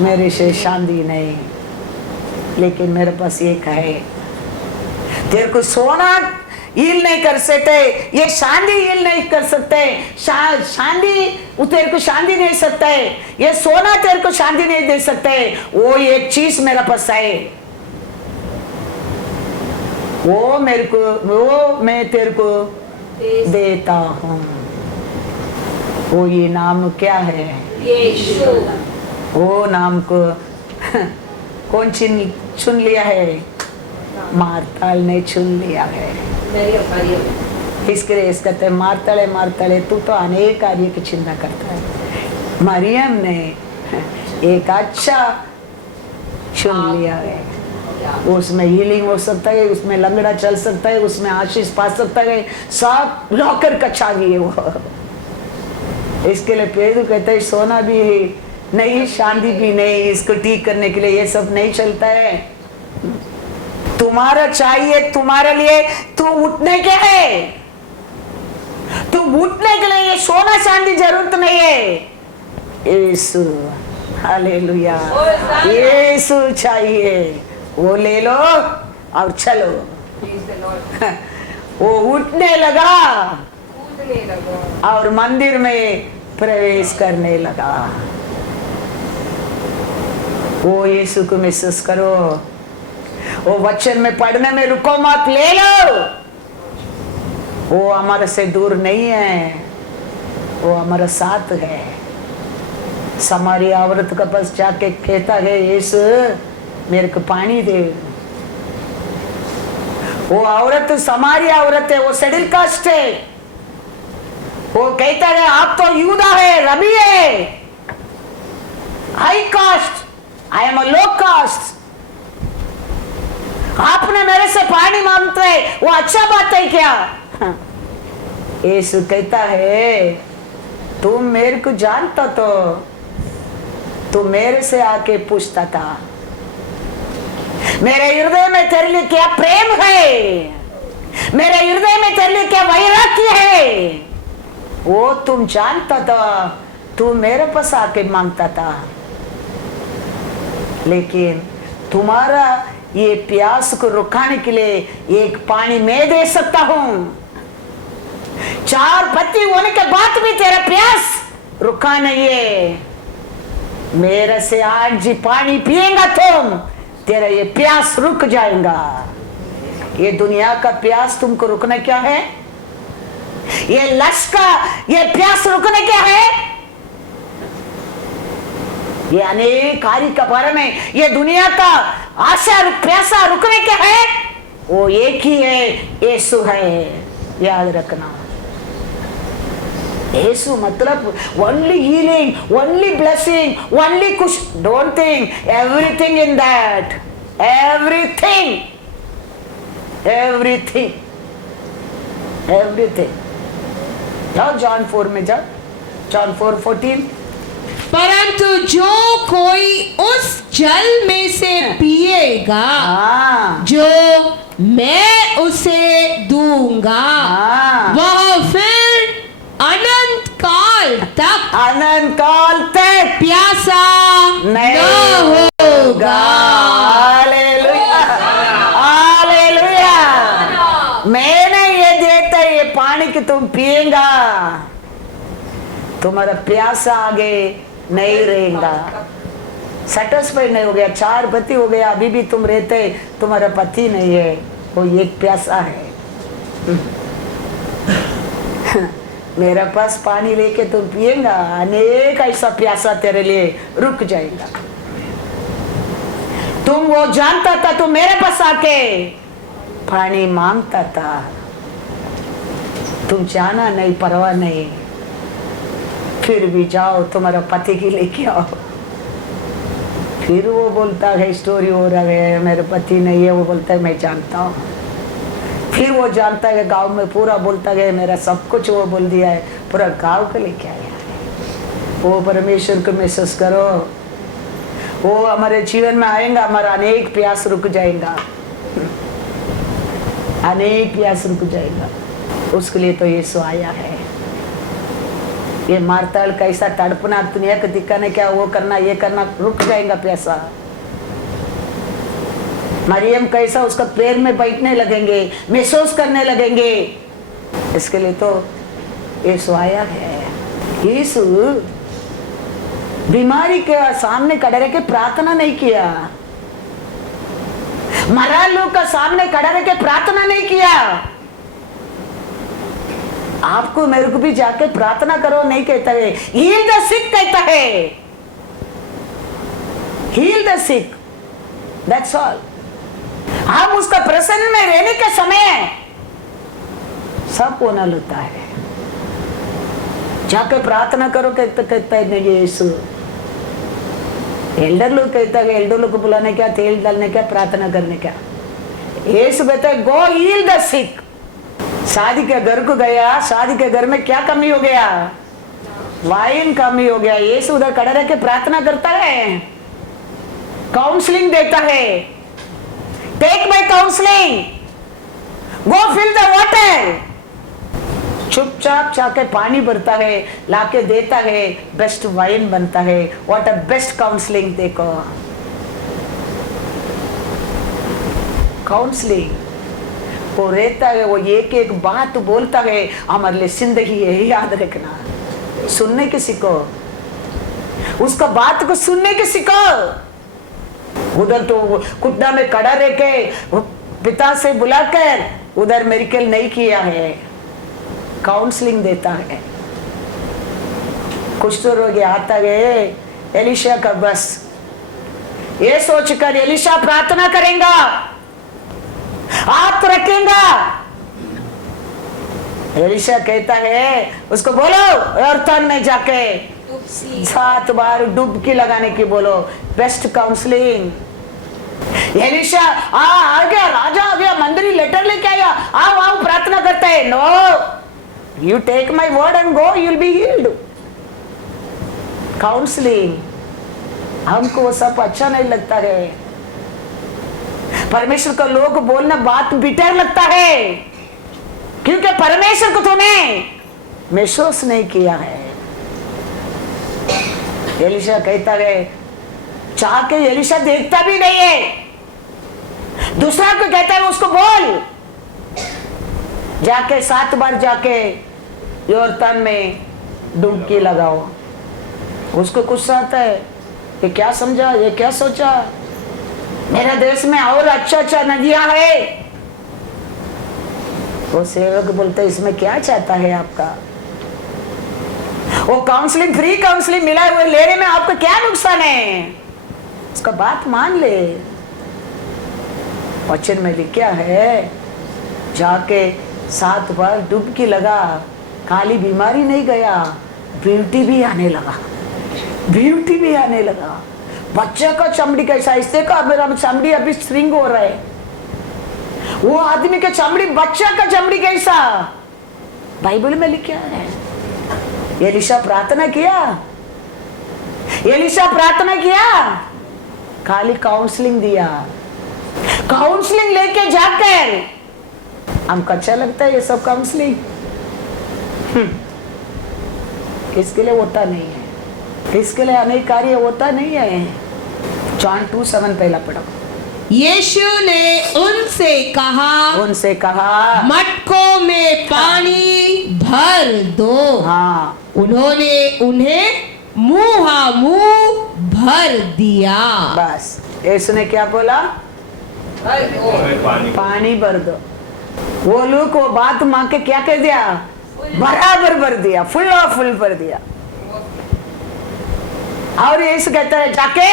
मेरे से चांदी नहीं, लेकिन मेरे पास एक है। तेरे को सोना हील नहीं कर सकते, ये चांदी हील नहीं कर सकते। चांदी तेरे को चांदी नहीं सकता है, ये सोना तेरे को चांदी नहीं दे सकते। वो एक चीज मेरे पास है, वो मेरे को, वो मैं तेरे को देता हूँ। वो ये नाम क्या है? यीशु। वो नाम को कौन चुन लिया है? मार्ताल ने चुन लिया है। इसके लिए कहते हैं मार्ताले मार्ताले तू तो अनेक कार्य की चिंता करता है। मरियम ने एक अच्छा चुन लिया है। उसमें हीलिंग हो सकता है, उसमें लंगड़ा चल सकता है, उसमें आशीष पा सकता है। सब लॉकर का चाबी है वो। इसके लिए पेदर कहते हैं सोना भी नहीं, चांदी भी नहीं, इसको ठीक करने के लिए ये सब नहीं चलता है। तुम्हारा चाहिए, तुम्हारे लिए तू उठने के है, तू उठने के लिए ये सोना चांदी जरूरत नहीं है। यीशु, हालेलुया, यीशु चाहिए, वो ले लो और चलो। वो उठने लगा और मंदिर में प्रवेश करने लगा। वो यीशु को महसूस करो, वो वचन में पढ़ने में रुको मत, ले लो। वो हमारे से दूर नहीं है, वो हमारा साथ है। समारी औरत के पास जाके कहता है यीशु मेरे को पानी दे। वो औरत समारी औरत है, वो शेड्यूल कास्ट है। वो कहता है आप तो यूदा है, रबी है, high caste, I am a low caste. आपने मेरे से पानी मांगते हैं, वो अच्छा बात है क्या? यीशु कहता है तुम मेरे को जानता तो तू मेरे से आके पूछता था, मेरे हृदय में तेरे लिए क्या प्रेम है, मेरे हृदय में तेरे लिए क्या वैराग्य है, वो तुम जानता था, तू मेरे पास आके मांगता था। लेकिन तुम्हारा ये प्यास को रुकाने के लिए एक पानी मैं दे सकता हूं। 4 पत्ती होने के बाद भी तेरा प्यास रुका नहीं है। मेरे से आज जी पानी पिएगा तुम, तेरा ये प्यास रुक जाएगा। ये दुनिया का प्यास तुमको रुकना क्या है? ये लश्क का ये प्यास रुकने क्या है? ये अनेक कार्य के बारे में ये दुनिया का आशा प्यासा रुकने क्या है? वो एक ही है, यीशु है। याद रखना, यीशु मतलब only healing, only blessing, only कुछ। Don't think everything in that, everything, everything, everything. जाओ जॉन 4 में जाओ, जॉन 4:14। परंतु जो कोई उस जल में से पिएगा जो मैं उसे दूंगा, वह फिर अनंत काल तक प्यासा न होगा। Hallelujah, hallelujah. मैंने ये देता ये पानी कि तुम पिएगा, तुम्हारा प्यासा आगे नहीं रहेगा। सेटिस्फाइड नहीं हो गया, 4 पति हो गया, अभी भी तुम रहते, तुम्हारा पति नहीं है, वो एक प्यासा है। मेरे पास पानी लेके तुम पिएगा, अनेक ऐसा प्यासा तेरे लिए रुक जाएगा। तुम वो जानता था, तुम मेरे पास आके पानी मांगता था, तुम जाना नहीं, परवाह नहीं, फिर भी जाओ तुम्हारा पति की लेके आओ। फिर वो बोलता है स्टोरी हो रहा है, मेरे पति नहीं है, वो बोलता है मैं जानता हूँ। फिर वो जानता है गांव में पूरा बोलता है मेरा सब कुछ वो बोल दिया है, पूरा गांव को लेके आया है। वो परमेश्वर को महसूस करो, वो हमारे जीवन में आएगा, हमारा अनेक प्यास रुक जाएगा, अनेक प्यास रुक जाएगा। उसके लिए तो यीशु आया है। ये मार्ताल कैसा तड़पना, दुनिया को दिखाने क्या, वो करना ये करना, रुक जाएगा प्यासा। मरियम कैसा उसका पैर में बैठने लगेंगे, महसूस करने लगेंगे। इसके लिए तो यीशु आया है। यीशु बीमारी के सामने खड़े रह के प्रार्थना नहीं किया, मरा लोग का सामने खड़ा रह के प्रार्थना नहीं किया। आपको मेरे को भी जाके प्रार्थना करो नहीं कहता है, हील द सिक कहता है, heal the sick, that's all. हम उसका प्रसन्न में रहने के समय सब होना लगता है। जाके प्रार्थना करो कहता है नहीं यीशु। एल्डर लोग कहता है, एल्डर लोग को बुलाने क्या, तेल डालने क्या, प्रार्थना करने क्या। यीशु कहता है गो हील द सिक। शादी के घर को गया, शादी के घर में क्या कमी हो गया, वाइन कमी हो गया। यीशु उधर खड़ा रह के प्रार्थना करता है, काउंसलिंग देता है, take my counselling, go fill the water. चुपचाप जाके पानी भरता है, लाके देता है, बेस्ट वाइन बनता है। What a best counselling. देखो काउंसलिंग वो रहता है, वो एक एक बात बोलता है, हमारे लिए जिंदगी है, याद रखना। सुनने के सीखो, उसका बात को सुनने के सीखो। उधर तो कुत्ता में खड़ा रह के पिता से बुलाकर उधर मेरिकल नहीं किया है, काउंसलिंग देता है। कुछ तो रोग आता है एलिशा का, बस ये सोचकर एलिशा प्रार्थना करेगा, हाथ रखेगा। एलिशा कहता है उसको बोलो यॉर्दन में जाके 7 बार डुबकी लगाने की बोलो, बेस्ट काउंसलिंग। एलिशा आ गया, राजा आ गया, मंदिर लेटर लेके आया, आओ आओ प्रार्थना करता है। No, you take my word and go, you will be healed. Counselling हमको वो सब अच्छा नहीं लगता है। परमेश्वर का लोग बोलना बात बिटर लगता है, क्योंकि परमेश्वर को तूने महसूस नहीं किया है। एलिशा कहता है, चाह के एलिशा देखता भी नहीं है, दूसरा को कहता है उसको बोल, जाके 7 बार जाके यॉर्दन में डुबकी लगाओ। उसको गुस्सा आता है, ये क्या समझा, ये क्या सोचा, मेरे देश में और अच्छा नदियां है। वो सेवक बोलते इसमें क्या चाहता है आपका, वो काउंसलिंग, फ्री काउंसलिंग मिला है, वो लेने में आपको क्या नुकसान है, उसका बात मान ले। वचन में लिखा है जाके 7 बार डुबकी लगा, खाली बीमारी नहीं गया, ब्यूटी भी आने लगा, ब्यूटी भी आने लगा। बच्चे का चमड़ी कैसा, इससे का मेरा चमड़ी अभी श्रिंग हो रहा है, वो आदमी का चमड़ी, बच्चा का चमड़ी कैसा, बाइबल में लिखा है। एलिशा प्रार्थना किया, एलिशा प्रार्थना किया, खाली काउंसलिंग दिया। काउंसलिंग लेके जाकर हमको अच्छा लगता है ये सब काउंसलिंग, किसके लिए होता नहीं है, किसके लिए अनेक कार्य होता नहीं है। जॉन 2:7 पहला पढ़ो। यीशु ने उनसे कहा मटकों में पानी भर दो। हाँ, उन्होंने उन्हें मुंह भर दिया। बस यीशु ने क्या बोला, पानी भर दो। वो लोग वो बात मांग के क्या कह दिया, बराबर भर दिया, फुल और फुल भर दिया। और यीशु कहता है जाके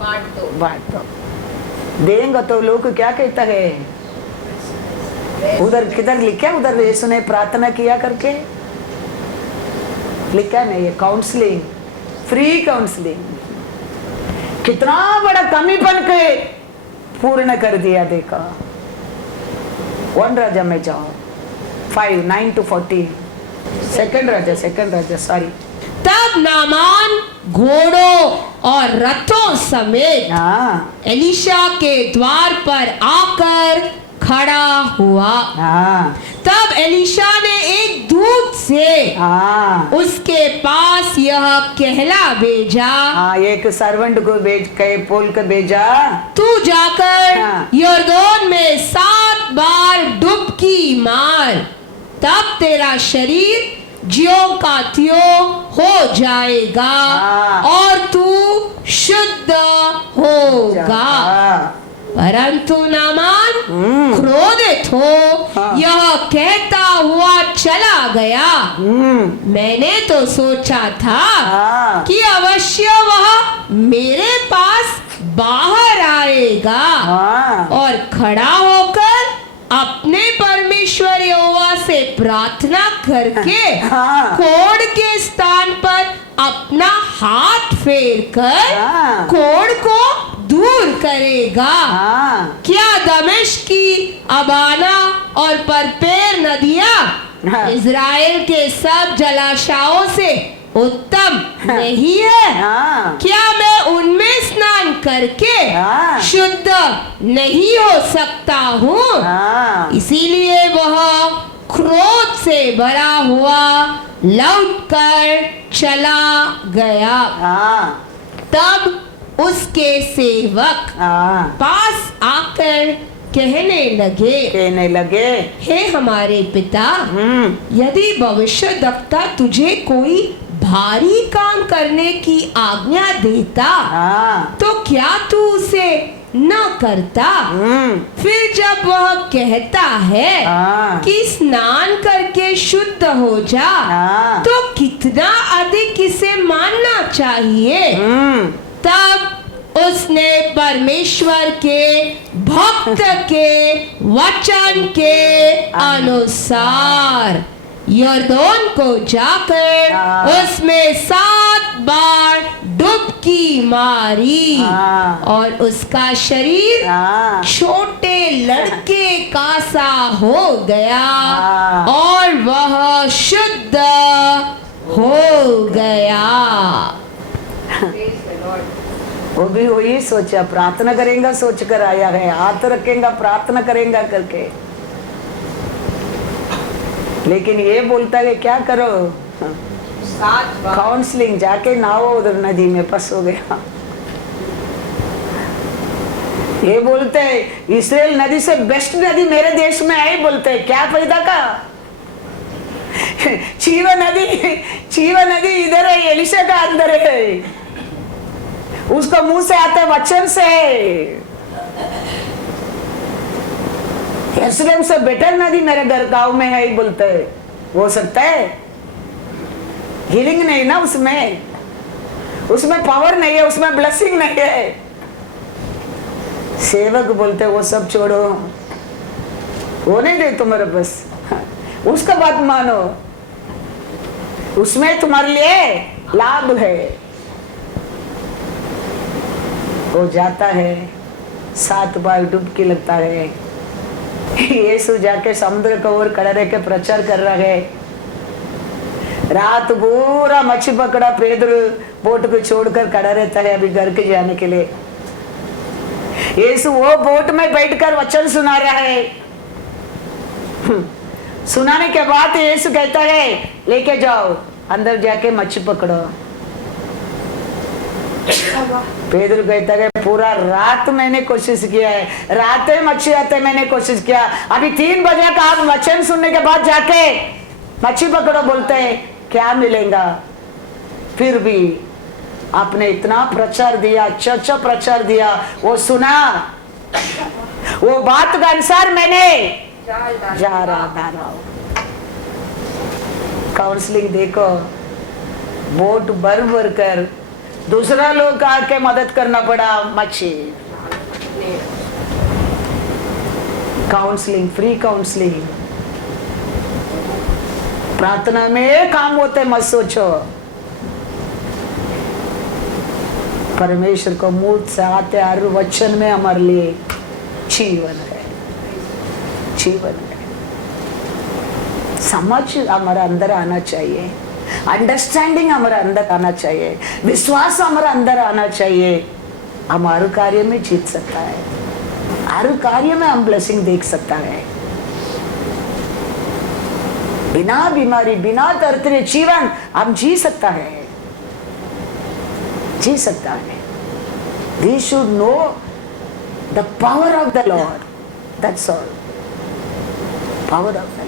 बांट दो। देंगे तो लोग क्या कहता है, उधर किधर लिखा, उधर यीशु ने प्रार्थना किया करके लिखा नहीं है। काउंसलिंग, फ्री काउंसलिंग, कितना बड़ा कमीपन के पूर्ण कर दिया। देखा 1 राजा में जाओ 5:9-14, सेकंड राजा सॉरी। तब नामान घोड़ों और रथों समेत हाँ एलिशा के द्वार पर आकर खड़ा हुआ। हाँ तब एलिशा ने एक दूत से हाँ उसके पास यह कहला भेजा, हाँ, एक सर्वेंट को भेज के बोल के भेजा, तू जाकर हाँ। यर्दोन में 7 बार डुबकी मार, तब तेरा शरीर ज्यों का त्यों हो जाएगा हाँ। और तू शुद्ध होगा। हाँ, परंतु नामान क्रोधित हो हाँ। यह कहता हुआ चला गया, मैंने तो सोचा था हाँ। कि अवश्य वह मेरे पास बाहर आएगा हाँ, और खड़ा होकर अपने परमेश्वर यहोवा से प्रार्थना करके हाँ। कोढ़ के स्थान पर अपना हाथ फेर कर हाँ। कोढ़ को दूर करेगा। हाँ, क्या दमिश्क की अबाना और परपेर नदियां हाँ। इज़राइल के सब जलाशयों से उत्तम नहीं है? हाँ, क्या मैं उनमें स्नान करके हाँ। शुद्ध नहीं हो सकता हूँ? हाँ, इसीलिए वह क्रोध से भरा हुआ लौटकर चला गया। हाँ, तब उसके सेवक हाँ, पास आकर कहने लगे, हे हमारे पिता, यदि भविष्यद्वक्ता तुझे कोई भारी काम करने की आज्ञा देता हाँ, तो क्या तू उसे न करता? फिर जब वह कहता है हाँ। कि स्नान करके शुद्ध हो जा, हाँ। तो कितना अधिक इसे मानना चाहिए। तब उसने परमेश्वर के भक्त के वचन के अनुसार यर्दोन को जाकर हाँ। उसमें 7 बार डुबकी मारी हाँ। और उसका शरीर हाँ। छोटे लड़के का सा हो गया हाँ। और वह शुद्ध हो गया। वो भी वही सोचा, प्रार्थना करेंगे सोच कर आया है, हाथ रखेगा प्रार्थना करेंगे करके, लेकिन ये बोलता है क्या करो, काउंसलिंग जाके नाओ उधर नदी में फंस हो गया। ये बोलते हैं इस्राएल नदी से बेस्ट नदी मेरे देश में आई, बोलते हैं क्या फायदा का। चीवा नदी इधर है, एलिशा का अंदर है, उसका मुंह से आता है वचन से। यरूशलेम से बेटर नदी मेरे घर गांव में है, बोलते है। हो सकता है हीलिंग नहीं ना उसमें पावर नहीं है, उसमें ब्लेसिंग नहीं है। सेवक बोलते वो सब छोड़ो, वो नहीं दे तुम्हारे बस, उसका बात मानो, उसमें तुम्हारे लिए लाभ है। वो जाता है, 7 बार डुबकी लगता है। यीशु जाके समुद्र को ओर खड़ा रह के प्रचार कर रहा है। रात पूरा मच्छी पकड़ा, पेदरू बोट को छोड़कर खड़ा रहता है अभी घर के जाने के लिए। यीशु वो बोट में बैठकर वचन सुना रहा है। सुनाने के बाद यीशु कहता है लेके जाओ, अंदर जाके मच्छी पकड़ो। पेदरू कहता है पूरा रात मैंने कोशिश किया है, रात में मच्छी आते मैंने कोशिश किया, अभी 3 बजे का आप वचन सुनने के बाद जाके मच्छी पकड़ो, बोलते हैं क्या मिलेगा। फिर भी आपने इतना प्रचार दिया, अच्छा प्रचार दिया, वो सुना, वो बात के अनुसार मैंने जा रहा। काउंसलिंग देखो, बोट भर कर दूसरा लोग आके मदद करना पड़ा, मच्छी काउंसलिंग, फ्री काउंसलिंग। प्रार्थना में काम होते मत सोचो। परमेश्वर को मुंह से आते हर वचन में हमारे लिए जीवन है, जीवन है। समझ हमारे अंदर आना चाहिए, अंडरस्टैंडिंग हमारे अंदर आना चाहिए, विश्वास हमारे अंदर आना चाहिए। हम हर कार्य में जीत सकता है, हर कार्य में हम ब्लेसिंग देख सकता है। बिना बीमारी, बिना दर्द जीवन हम जी सकता है, जी सकता है। We should know the power of the Lord. That's all. Power of